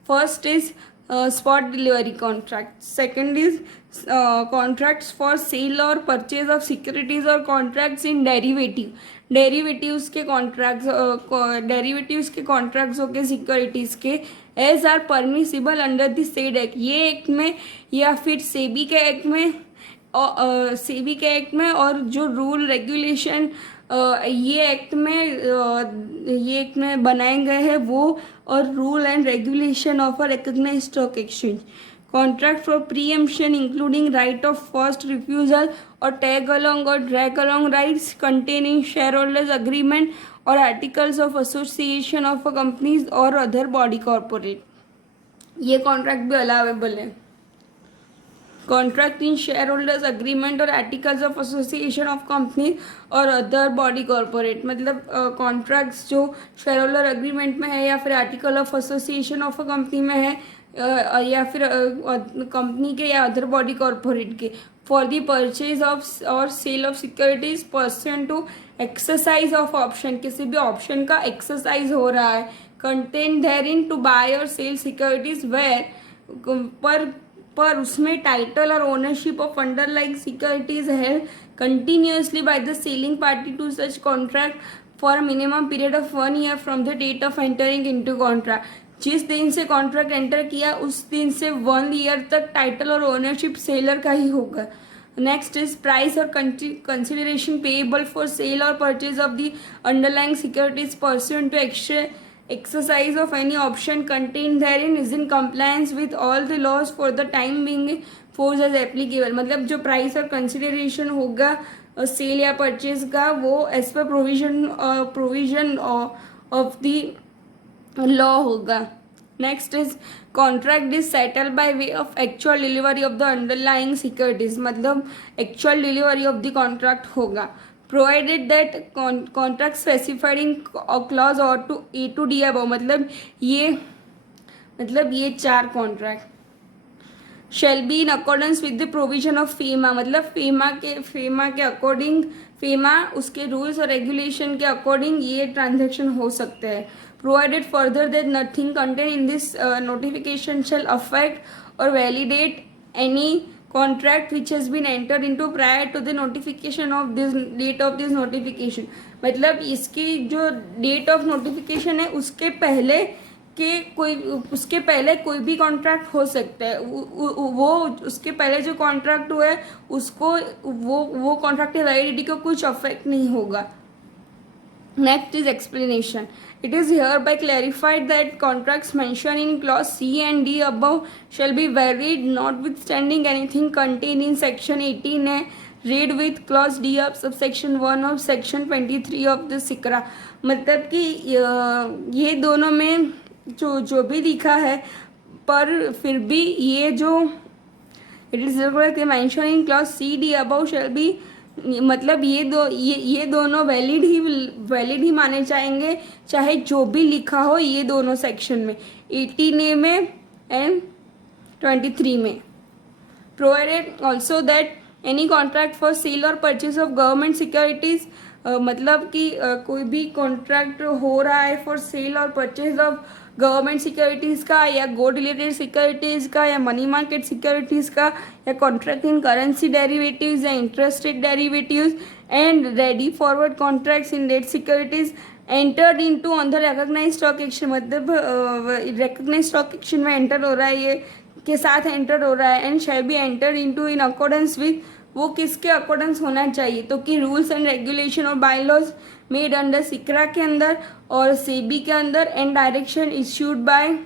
First is spot delivery contract. Second is contracts for sale or purchase of securities or contracts in derivatives के contracts हो के securities के as are permissible under the said act. ये एक्ट में या फिर सेबी के एक्ट में और जो रूल रेगुलेशन ये एक्ट में बनाए गए हैं वो, और rule and regulation of a recognised stock exchange. Contract for preemption including right of first refusal और टैग अलोंग और drag along rights containing share holders agreement और articles of association of a companies और other body corporate. ये contract भी allowable है. Contract in share holders agreement और articles of association of company और other body corporate, मतलब contracts जो share holder agreement में है या फिर article of association of a company में है या फिर कंपनी के या अदर बॉडी कॉर्पोरेट के, फॉर द परचेज ऑफ और sale of securities person to exercise of option, किसी भी ऑप्शन का एक्सरसाइज हो रहा है, contain therein to buy और सेल सिक्योरिटीज वेयर पर उसमें टाइटल और ओनरशिप ऑफ अंडरलाइंग सिक्योरिटीज है continuously by the selling party to such contract for minimum period of 1 year from the date of entering into contract. जिस दिन से contract enter किया उस दिन से 1 year तक टाइटल और ओनरशिप सेलर का ही होगा. नेक्स्ट इज प्राइस और कंसिडरेशन पेएबल फॉर सेल और purchase of the underlying securities pursuant to exercise of any option contained therein is in compliance with all the laws for the time being force as applicable. मतलब जो price और consideration होगा cell या purchase का वो as per provision of the law होगा. Next is contract is settle by way of actual delivery of the underlying securities, मतलब actual delivery of the contract होगा. Provided that contract specified in clause और two A to D above, मतलब ये 4 contract shall be in accordance with the provision of FEMA, मतलब FEMA के according, FEMA उसके rules और regulation के according ये ट्रांजेक्शन हो सकते हैं. Provided further that nothing contain in this notification shall affect और validate any contract which has been entered into prior to the notification of this date of this notification. मतलब इसकी जो date of notification है उसके पहले कोई भी contract हो सकता है. वो उसके पहले जो कॉन्ट्रैक्ट हुआ है उसको वो कॉन्ट्रैक्ट की वैलिडिटी को कुछ अफेक्ट नहीं होगा. Next is explanation. It is hereby clarified that contracts mentioned in clause C and D above shall be varied notwithstanding anything contained in section 18A read with clause D of subsection 1 of section 23 of the SICRA. मतलब कि ये दोनों में जो भी लिखा है पर फिर भी ये जो it is mentioned in clause C D above shall be, मतलब ये दोनों वैलिड ही माने जाएंगे चाहे जो भी लिखा हो ये दोनों सेक्शन में 18A में एंड 23 में. Provided also that any contract for sale और परचेज ऑफ गवर्नमेंट सिक्योरिटीज, मतलब कि कोई भी कॉन्ट्रैक्ट हो रहा है फॉर सेल और परचेज ऑफ गवर्नमेंट सिक्योरिटीज़ का या गोल्ड रिलेटेड सिक्योरिटीज़ का या मनी मार्केट सिक्योरिटीज़ का या कॉन्ट्रैक्ट इन करेंसी डेरिवेटिव्स या interest rate derivatives and ready forward contracts in debt securities entered into on the recognised stock exchange, मतलब recognised stock exchange में enter हो रहा है, ये के साथ एंटर हो रहा है. And shall be entered into in accordance with, वो किसके अकॉर्डेंस होना चाहिए तो कि रूल्स एंड रेगुलेशन और बायलॉज मेड अंडर सिक्रा के अंदर और सेबी के अंदर and direction issued by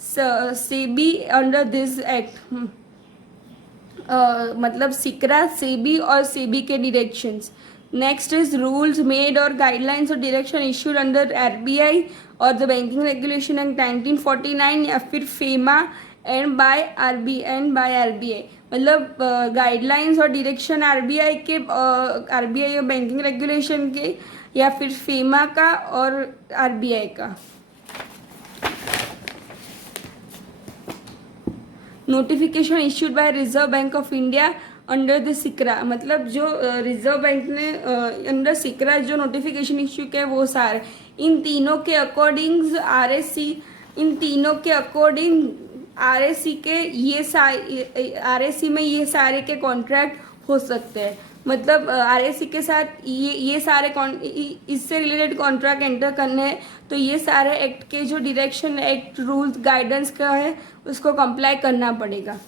SEBI under this act, मतलब सिक्रा, सेबी और सेबी के directions. Next is rules made और गाइडलाइंस और डायरेक्शन इश्यूड अंडर आरबीआई और द बैंकिंग रेगुलेशन एक्ट 1949 या फिर फेमा एंड बाय आरबीआई, मतलब गाइडलाइंस और डायरेक्शन आरबीआई और बैंकिंग रेगुलेशन के या फिर फेमा का और आरबीआई का. Notification issued by Reserve Bank of India under the SCRA, मतलब जो रिजर्व बैंक ने अंडर सिक्रा जो नोटिफिकेशन इश्यू किया वो इन तीनों के अकॉर्डिंग आरएसी के आरएसी में ये सारे के कॉन्ट्रैक्ट हो सकते हैं। मतलब आरएसी के साथ ये सारे इससे रिलेटेड कॉन्ट्रैक्ट एंटर करने हैं, तो ये सारे एक्ट के जो डायरेक्शन, एक्ट, रूल्स, गाइडेंस का है उसको कंप्लाई करना पड़ेगा।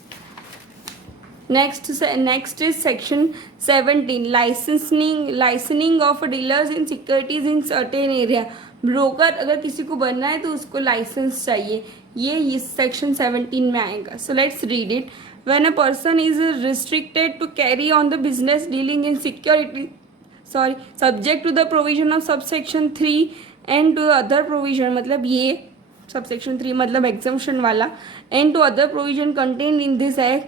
Next is section 17, licensing of dealers in securities in certain area. Broker अगर किसी को बनना है तो उसको लाइसेंस चाहिए, ये इस सेक्शन 17 में आएगा। So let's read it. When a person is restricted to carry on the business dealing in subject to the provision of subsection 3 and to other provision, मतलब ये subsection 3 मतलब exemption वाला, and to other provision contained in this act,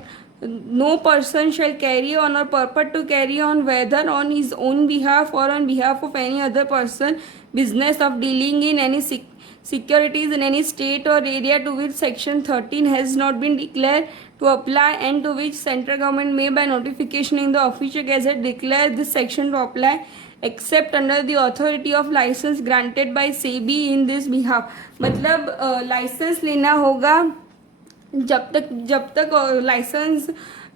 no person shall carry on or purport to carry on, whether on his own behalf or on behalf of any other person, business of dealing in any securities in any state or area to which section 13 has not been declared to apply and to which central government may by notification in the official gazette declare this section to apply, except under the authority of license granted by SEBI in this behalf। मतलब licence लेना होगा, जब तक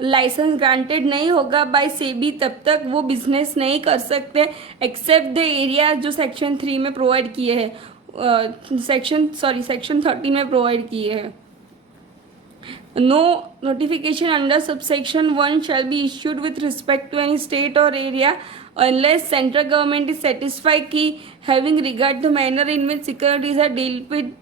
licence granted नहीं होगा by SEBI तब तक वो बिजनेस नहीं कर सकते, एक्सेप्ट द एरिया जो सेक्शन 3 में प्रोवाइड किए हैं, सेक्शन 13 में प्रोवाइड किए हैं। No notification under subsection 1 shall be issued with respect to any state or area unless central government is satisfied कि having regard to manner in which securities are dealt with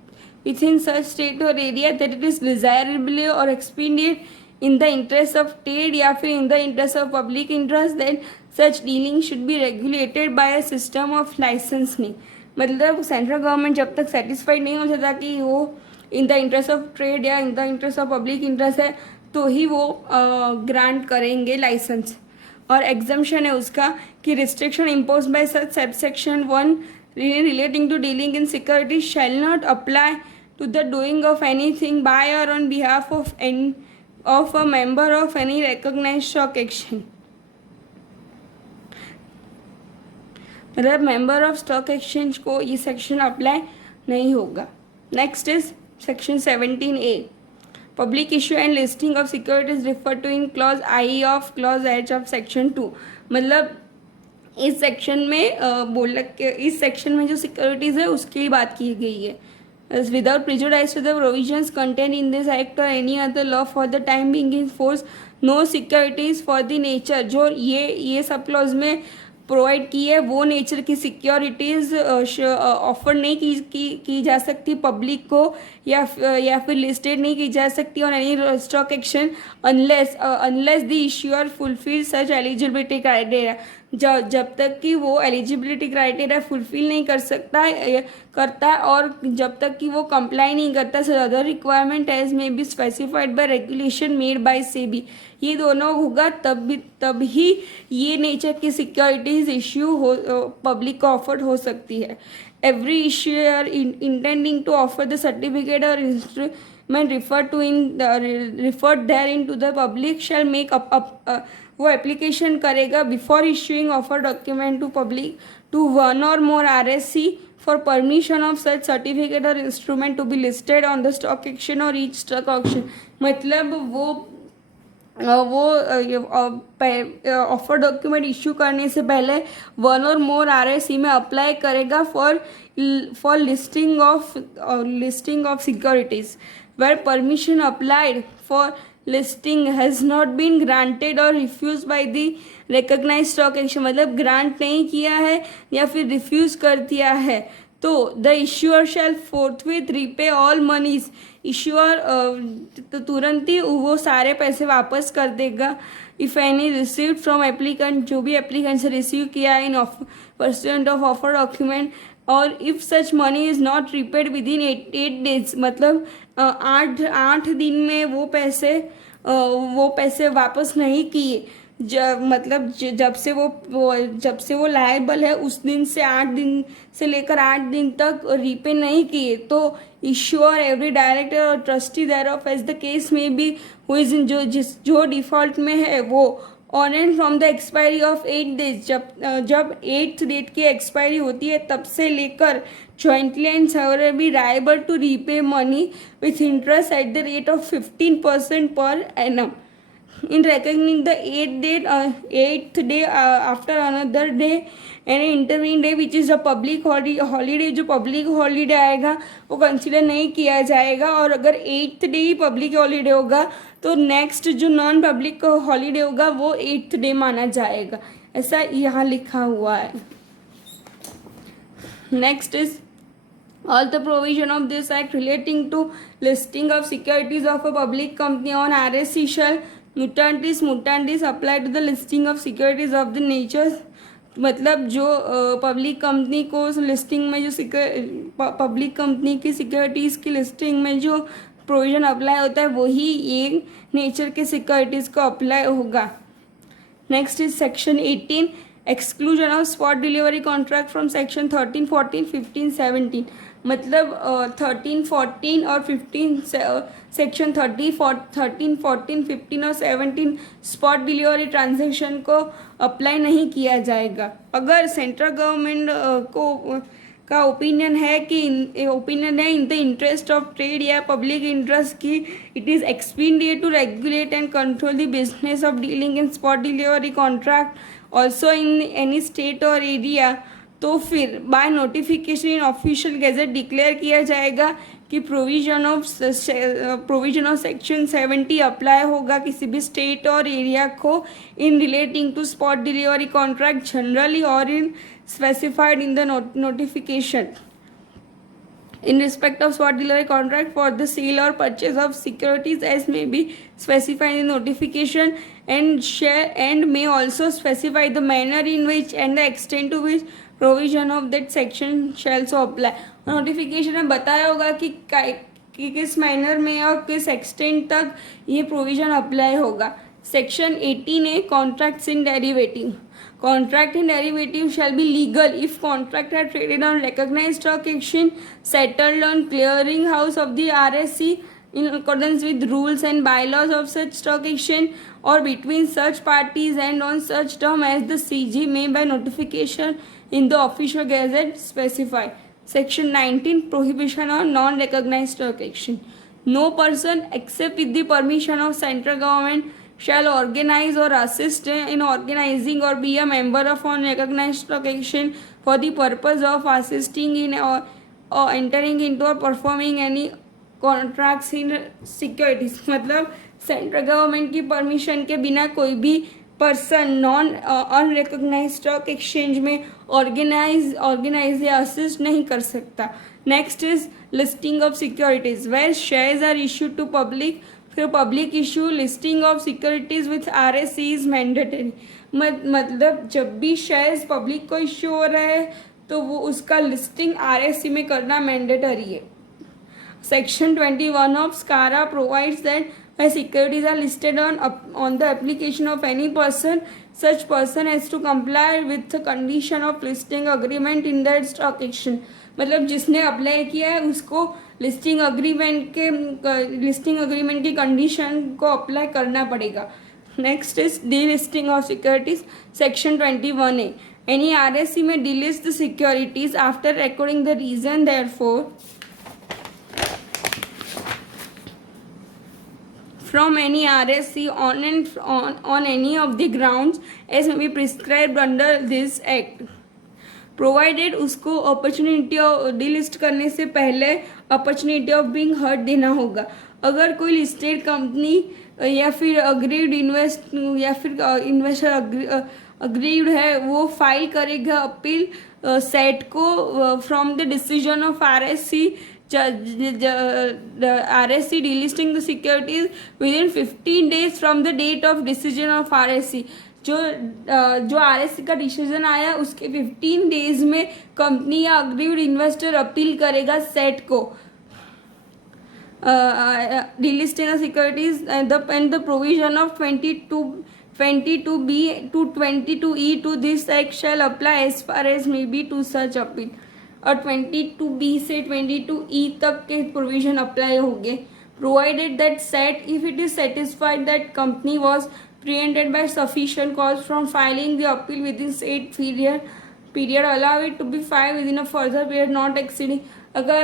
within such state or area that it is desirable or expedient in the interest of trade या फिर in the interest of public interest, then such dealing should be regulated by a system of licensing। मतलब central government जब तक satisfied नहीं हो जाता कि वो in the interest of trade या in the interest of public interest है, तो ही वो ग्रांट करेंगे लाइसेंस। और एग्जम्पशन है उसका कि restriction impose by such subsection 1 relating to dealing in securities shall not apply to the doing of anything by or on behalf of a member of any recognized stock exchange। मतलब member of stock exchange को ये section apply नहीं होगा। Next is section 17A, public issue and listing of securities refer to in clause I of clause H of section 2। मतलब इस section में इस section में जो सिक्योरिटीज़ है उसकी बात की गई है। Without prejudice to the provisions content in this act और any other law for the time being in force, no securities for the nature, जो ये सब क्लॉज में प्रोवाइड की है वो नेचर की सिक्योरिटीज़ ऑफर नहीं की जा सकती पब्लिक को, या फिर लिस्टेड नहीं की जा सकती on any stock exchange unless the issuer fulfil such eligibility criteria. जब तक कि वो एलिजिबिलिटी क्राइटेरिया फुलफिल नहीं करता और जब तक कि वो कंप्लाई नहीं करता such other requirement as may be specified by regulation made by SEBI. ये दोनों होगा तब ही ये नेचर की सिक्योरिटीज इश्यू हो पब्लिक को ऑफर हो सकती है। Every issuer intending to offer the certificate और instrument referred therein to the public shall make वो एप्लीकेशन करेगा before issuing offer document to public to one और more RSC for permission of such certificate or instrument to be listed on the stock exchange or each stock auction। मतलब वो offer document issue करने से पहले one और more RSC में apply करेगा for listing of securities where permission applied for listing has not been granted और refuse by the recognise stock exchange. मतलब ग्रांट नहीं किया है या फिर रिफ्यूज़ कर दिया है तो the issuer shall forthwith repay all moneys. Issuer तो तुरंत ही वो सारे पैसे वापस कर देगा। If any received from applicant, जो भी एप्लीकेंट से रिसीव किया है in percent of offer document, और if such money is not repaid within 8 days, मतलब 8 दिन में वो पैसे वापस नहीं किए, जब से वो लायबल है उस दिन से 8 दिन से लेकर 8 दिन तक रीपे नहीं किए, तो इश्यूअर एवरी डायरेक्टर और trustee देयरऑफ as the case may be who is in जो डिफ़ॉल्ट में है वो on and from the expiry of 8 days, जब 8th डेट की एक्सपायरी होती है तब से लेकर jointly and severally liable to repay money with interest at the rate of 15% per annum. In reckoning the 8th day after another day and intervening day which is a public holiday, जो public holiday आएगा वो consider नहीं किया जाएगा. और अगर 8th day ही public holiday होगा तो नेक्स्ट जो नॉन पब्लिक हॉलीडे होगा वो 8th डे माना जाएगा. ऐसा यहाँ लिखा हुआ है. Next is all the provision of this act relating to listing of securities of a public company on RSE shall mutandis apply to the listing of securities of the nature. मतलब जो public company को listing में जो public company की securities की listing में जो provision apply होता है वही ये नेचर के सिक्योरिटीज़ को अप्लाई होगा. Next is section 18, exclusion of spot delivery contract from section 13, 14, 15, 17. मतलब 13, 14 और 15 सेक्शन 13, 14, 15 और 17 स्पॉट डिलीवरी ट्रांजेक्शन को अप्लाई नहीं किया जाएगा. अगर सेंट्रल गवर्नमेंट का ओपिनियन है in the interest of trade या पब्लिक इंटरेस्ट की it is expedient to regulate and control the business of dealing in spot delivery contract also in any state और एरिया, तो फिर by notification in official gazette declare किया जाएगा कि provision of section 70 apply होगा किसी भी स्टेट और एरिया को in relating to spot delivery contract generally और in specified in the notification. In respect of spot delivery contract for the sale or purchase of securities as may be specified in notification and may also specify the manner in which and the extent to which provision of that section shall so apply. Notification में बताया होगा कि किस manner में और किस extent तक ये प्रोविजन अप्लाई होगा. सेक्शन 18 है contracts in derivative. Contract in derivative shall be legal if contract are traded on recognized stock exchange, settled on clearing house of the RSE in accordance with rules and bylaws of such stock exchange or between such parties and on such term as the CG may by notification in the official gazette specify. Section 19, prohibition on non-recognized stock exchange. No person except with the permission of central government shall organize or assist in organizing or be a member of unrecognized stock exchange for the purpose of assisting in or entering into or performing any contracts in securities. मतलब central government की permission के बिना कोई भी person non unrecognise stock exchange में organise या assist नहीं कर सकता. Next is listing of securities where shares are issued to public. फिर public issue listing of securities with RSE is mandatory. मतलब जब भी शेयर्स पब्लिक को इश्यू हो रहा है तो वो उसका लिस्टिंग RSE में करना मैंडेटरी है. Section 21 of SCARA provides that when securities are listed on the application of any person, such person has to comply with the condition of listing agreement in that stock exchange. मतलब जिसने apply किया है उसको listing agreement की condition को apply करना पड़ेगा. Next is delisting of securities. Section 21A, any RSE may delist the securities after recording the reason therefor from any RSE on any of the grounds as may be prescribed under this act, provided उसको opportunity delist करने से पहले opportunity of being heard देना होगा. अगर कोई listed company या फिर अग्रीड इन्वेस्टर अग्रीड है वो फाइल करेगा अपील सेट को from the decision of RSE delisting the securities within 15 days from the date of decision of RSE. जो RSE का डिसीजन आया उसके 15 डेज में कंपनी या अग्रीड इन्वेस्टर अपील करेगा सेट को. delisting the securities and the provision of 22B to 22E to this act shall apply as far as may be to such appeal. और 22B से 22E तक के provision apply होंगे. Provided that set if it is satisfied that company was prevented by sufficient cause from filing the appeal within said period allow it to be filed within a further period not exceeding. अगर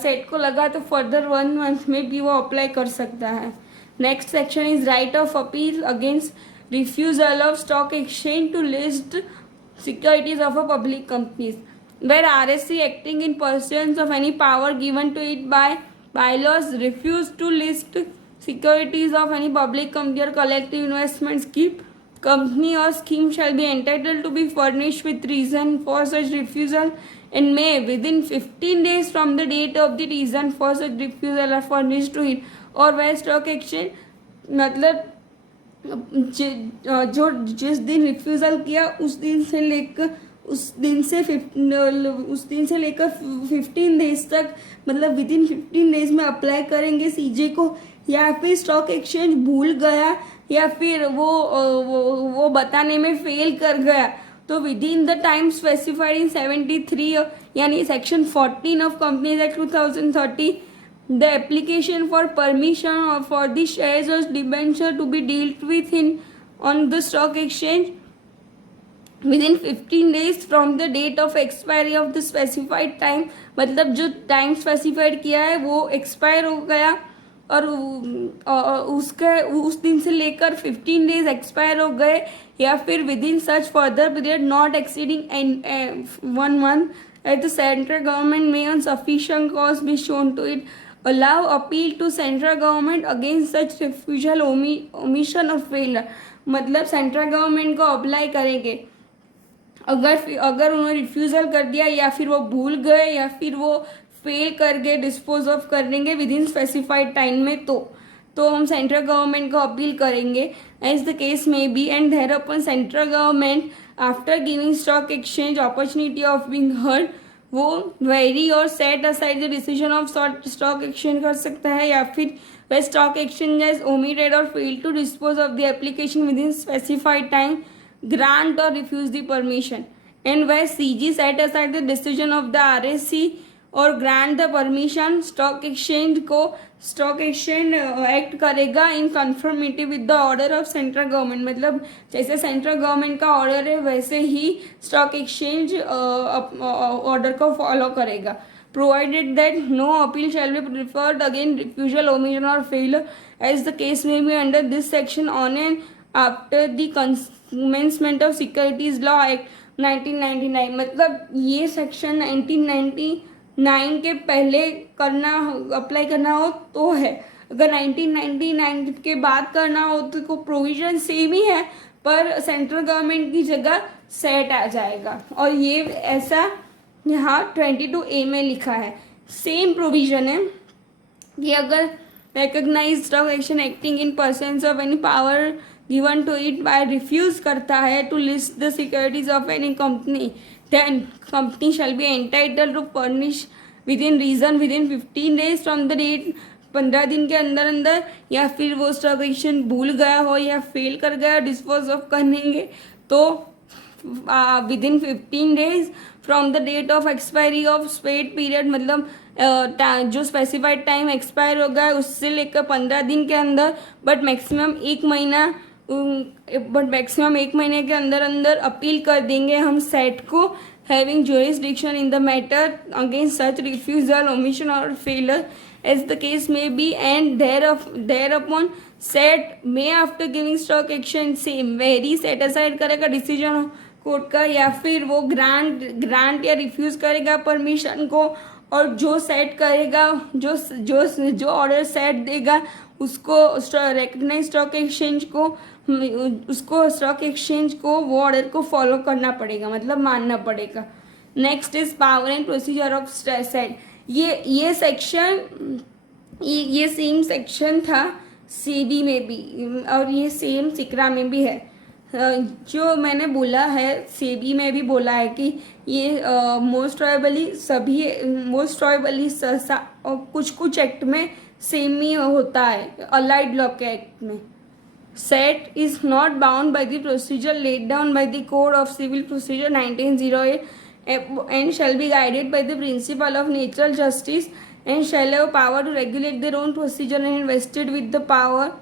set को लगा तो further 1 month में भी वो apply कर सकता है. Next section is right of appeal against refusal of stock exchange to list securities of a public companies where RSC acting in pursuance of any power given to it by bylaws refuse to list securities of any public company or collective investment scheme. Company or scheme shall be entitled to be furnished with reason for such refusal and may within 15 days from the date of the reason for such refusal are furnished to it or where stock exchange मतलब जो जिस दिन refusal किया उस दिन से लेकर 15 days तक मतलब विदिन 15 डेज में अप्लाई करेंगे सीजे को, या फिर स्टॉक एक्सचेंज भूल गया या फिर वो बताने में फेल कर गया तो within the time specified in 73 यानी section 14 of companies act 2030 the application for permission or for the shares or debenture to be dealt with on the stock exchange within 15 days from the date of expiry of the specified time. मतलब जो time specified किया है वो expire हो गया और उस दिन से लेकर 15 डेज एक्सपायर हो गए या फिर with in such further period not exceeding 1 month at the central government may on sufficient cause be shown to it allow appeal to central government against such refusal omission or failure. मतलब central government को apply करेंगे अगर उन्होंने refusal कर दिया या फिर वो भूल गए या फिर वो फेल कर गए डिस्पोज ऑफ कर देंगे विद इन स्पेसिफाइड टाइम में तो हम सेंट्रल गवर्नमेंट को अपील करेंगे as the case may be and thereupon central government after giving stock exchange opportunity of being heard वो वेरी और set aside the decision of stock exchange कर सकता है या फिर वह स्टॉक एक्सचेंज हैज ओमिटेड और fail to dispose of the application within specified time grant और रिफ्यूज द परमिशन एंड वह CG set aside the decision of the RSC और grant the permission stock exchange act करेगा in conformity with the order of central government. मतलब जैसे central government का order है वैसे ही स्टॉक एक्सचेंज ऑर्डर को फॉलो करेगा. Provided that no appeal shall be preferred again refusal omission और failure as the case may be under this section on and after the commencement of securities law act 1999. मतलब ये section 1999 के पहले apply करना हो तो है. अगर 1999 के बाद करना हो तो प्रोविजन सेम ही है पर सेंट्रल गवर्नमेंट की जगह सेट आ जाएगा और ये ऐसा यहाँ 22A में लिखा है. सेम प्रोविजन है कि अगर recognise stock exchange acting in pursuance of any power given to it by refuse करता है to list the securities of any company then company shall be entitled to furnish within reason within 15 days from the date 15 दिन के अंदर अंदर या फिर वो stock exchange भूल गया हो या फेल कर गया डिस्पोज ऑफ करेंगे तो within 15 days from the date of expiry of said period मतलब जो स्पेसिफाइड टाइम एक्सपायर हो गया उससे लेकर 15 दिन के अंदर बट मैक्सिमम 1 महीने के अंदर अंदर अपील कर देंगे हम सेट को having jurisdiction in the matter against such refusal omission or failure as the case may be and thereupon set may after giving stock exchange same very set aside करेगा decision court का या फिर वो grant या refuse करेगा permission को और जो सेट करेगा जो ऑर्डर सेट देगा उसको रिकग्नाइज स्टॉक एक्सचेंज को उसको स्टॉक एक्सचेंज को वो ऑर्डर को फॉलो करना पड़ेगा मतलब मानना पड़ेगा. Next is power and procedure of set. ये सेक्शन ये सेम सेक्शन था सीबी में भी और ये सेम सिकरा में भी है. जो मैंने बोला है सेबी में भी बोला है कि ये मोस्ट प्रोबेबली कुछ एक्ट में सेम ही होता है अलाइड लॉ के एक्ट में. SAT is not bound by the procedure laid down by the code of civil procedure 1908 and shall be guided by the principle of natural justice and shall have power to regulate their own procedure and invested with the power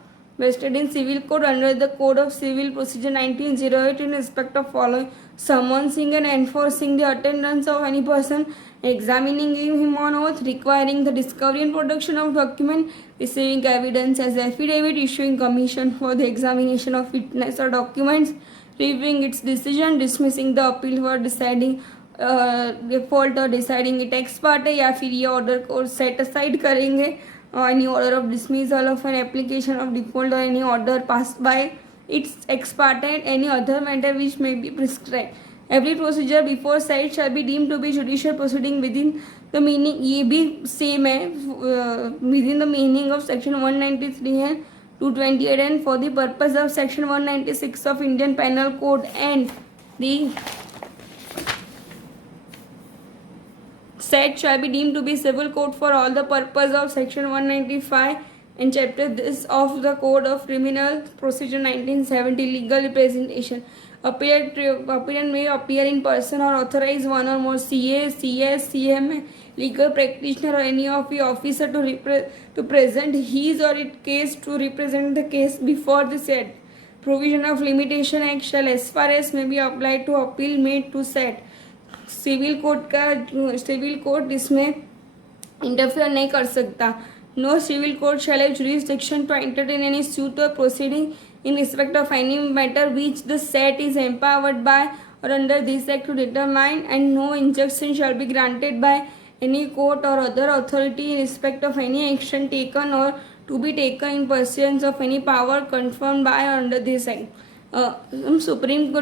vested in civil code under the Code of Civil Procedure 1908 in respect of following: summoning and enforcing the attendance of any person, examining him on oath, requiring the discovery and production of document, receiving evidence as affidavit, issuing commission for the examination of witness or documents, reviewing its decision, dismissing the appeal for deciding default और deciding it ex parte है, या फिर ये order को set aside करेंगे, any order of dismissal of an application of default और any order passed by its ex parte and any other matter which may be prescribe. Every procedure before site shall be deemed to be judicial proceeding within the meaning, ये भी same है, within the meaning of section 193 है 228 and for the purpose of section 196 of Indian penal code and the said shall be deemed to be civil code for all the purpose of section 195 and chapter this of the Code of Criminal Procedure 1970. Legal representation. Applicant may appear in person or authorize one or more CA, CS, CMA, legal practitioner or any of the officer to present his or its case, to represent the case before the said. Provision of Limitation Act shall as far as may be applied to appeal made to said. Civil code इसमें interfere नहीं कर सकता। No civil code shall have jurisdiction to entertain any suit और proceeding in respect of any matter which the SAT is empowered by और under this act to determine, and no injunction shall be granted by any court और other authority in respect of any action taken और to be taken in pursuance of any power confirmed by under this act. हम Supreme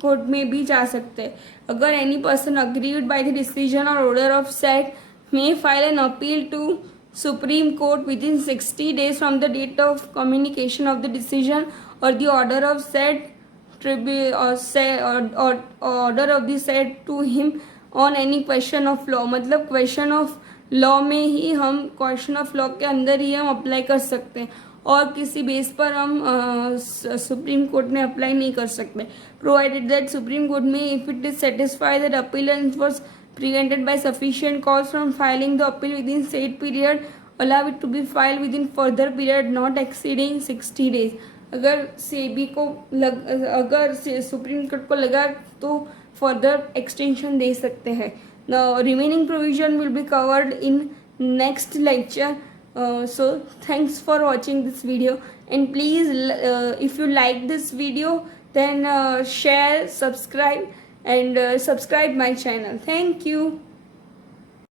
court में भी जा सकते हैं। अगर any person agreed by the decision और order of SAT may file an appeal to Supreme Court within 60 days from the date of communication of the decision और the order of SAT order of the SAT to him on any question of law. मतलब question of law में ही हम question of law के अंदर ही हम apply कर सकते हैं और किसी बेस पर हम सुप्रीम कोर्ट में अप्लाई नहीं कर सकते। Provided that supreme court may if it is satisfied that appellant was prevented by sufficient cause from filing the appeal within said period, allow it to be filed within further period not exceeding 60 days। अगर सेबी को अगर supreme court को लगा तो further extension दे सकते हैं। The remaining provision will be covered in next lecture. So thanks for watching this video, and please if you like this video then share, subscribe and subscribe my channel. Thank you.